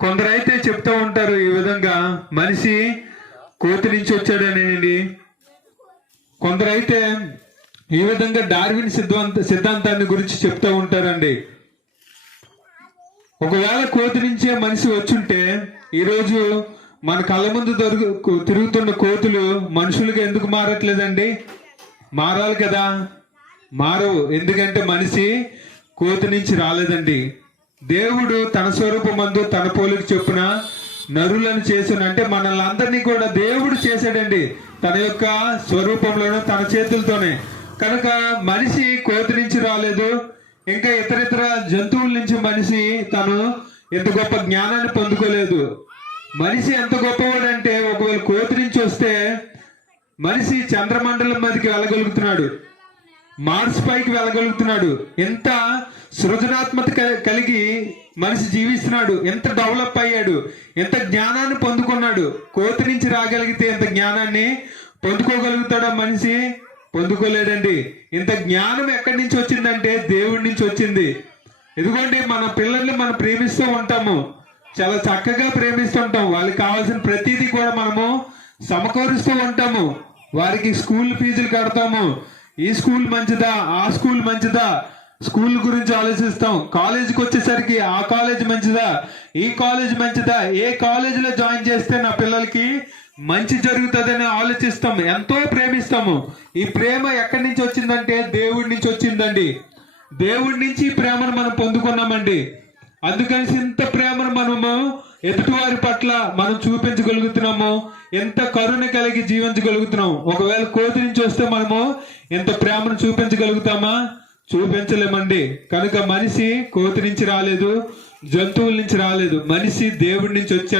కొందరైతే చెప్తూ ఉంటారు ఈ విధంగా, మనిషి కోతి నుంచి వచ్చాడనేది. కొందరైతే ఈ విధంగా డార్విన్ సిద్ధాంతాన్ని గురించి చెప్తూ ఉంటారండి. ఒకవేళ కోతి నుంచే మనిషి వచ్చుంటే ఈరోజు మన కళ్ళ ముందు తిరుగుతున్న కోతులు మనుషులుగా ఎందుకు మారట్లేదండి? మారాలి కదా, మారవు. ఎందుకంటే మనిషి కోతి నుంచి రాలేదండి. దేవుడు తన స్వరూపమందు తన పోలిక చొప్పున నరులను చేసిన, అంటే మనల్ని అందరినీ కూడా దేవుడు చేశాడండి తన యొక్క స్వరూపంలోనే, తన చేతులతోనే. కనుక మనిషి కోతి నుంచి రాలేదు, ఇంకా ఇతర జంతువుల నుంచి మనిషి తను ఎంత గొప్ప జ్ఞానాన్ని పొందుకోలేదు. మనిషి ఎంత గొప్పవాడంటే, ఒకవేళ కోతి నుంచి వస్తే మనిషి చంద్రమండలం మీదకి వెళ్ళగలుగుతున్నాడు, మార్స్ పైకి వెళ్ళగలుగుతున్నాడు. ఎంత సృజనాత్మక కలిగి మనిషి జీవిస్తున్నాడు, ఎంత డెవలప్ అయ్యాడు, ఎంత జ్ఞానాన్ని పొందుకున్నాడు. కోతి నుంచి రాగలిగితే ఎంత జ్ఞానాన్ని పొందుకోగలుగుతాడా మనిషి? పొందుకోలేడండి. ఇంత జ్ఞానం ఎక్కడి నుంచి వచ్చిందంటే దేవుడి నుంచి వచ్చింది. ఎందుకంటే మన పిల్లల్ని మనం ప్రేమిస్తూ ఉంటాము, చాలా చక్కగా ప్రేమిస్తుంటాం. వాళ్ళకి కావాల్సిన ప్రతిదీ కూడా మనము సమకూరుస్తూ ఉంటాము. వారికి స్కూల్ ఫీజులు కడతాము. ఈ స్కూల్ మంచిదా, ఆ స్కూల్ మంచిదా, స్కూల్ గురించి ఆలోచిస్తాం. కాలేజీకి వచ్చేసరికి ఆ కాలేజ్ మంచిదా, ఈ కాలేజ్ మంచిదా, ఏ కాలేజీలో జాయిన్ చేస్తే నా పిల్లలకి మంచి జరుగుతుందని ఆలోచిస్తాం. ఎంతో ప్రేమిస్తాము. ఈ ప్రేమ ఎక్కడి నుంచి వచ్చిందంటే దేవుడి నుంచి వచ్చిందండి. దేవుడి నుంచి ఈ ప్రేమను మనం పొందుకున్నామండి. అందుకని ఇంత ప్రేమను మనము ఎదుటివారి పట్ల మనం చూపించగలుగుతున్నాము, ఎంత కరుణ కలిగి జీవించగలుగుతున్నాం. ఒకవేళ కోతి నుంచి వస్తే మనము ఎంత ప్రేమను చూపించగలుగుతామా? చూపించలేమండి. కనుక మనిషి కోతి నుంచి రాలేదు, జంతువుల నుంచి రాలేదు, మనిషి దేవుడి నుంచి వచ్చాడు.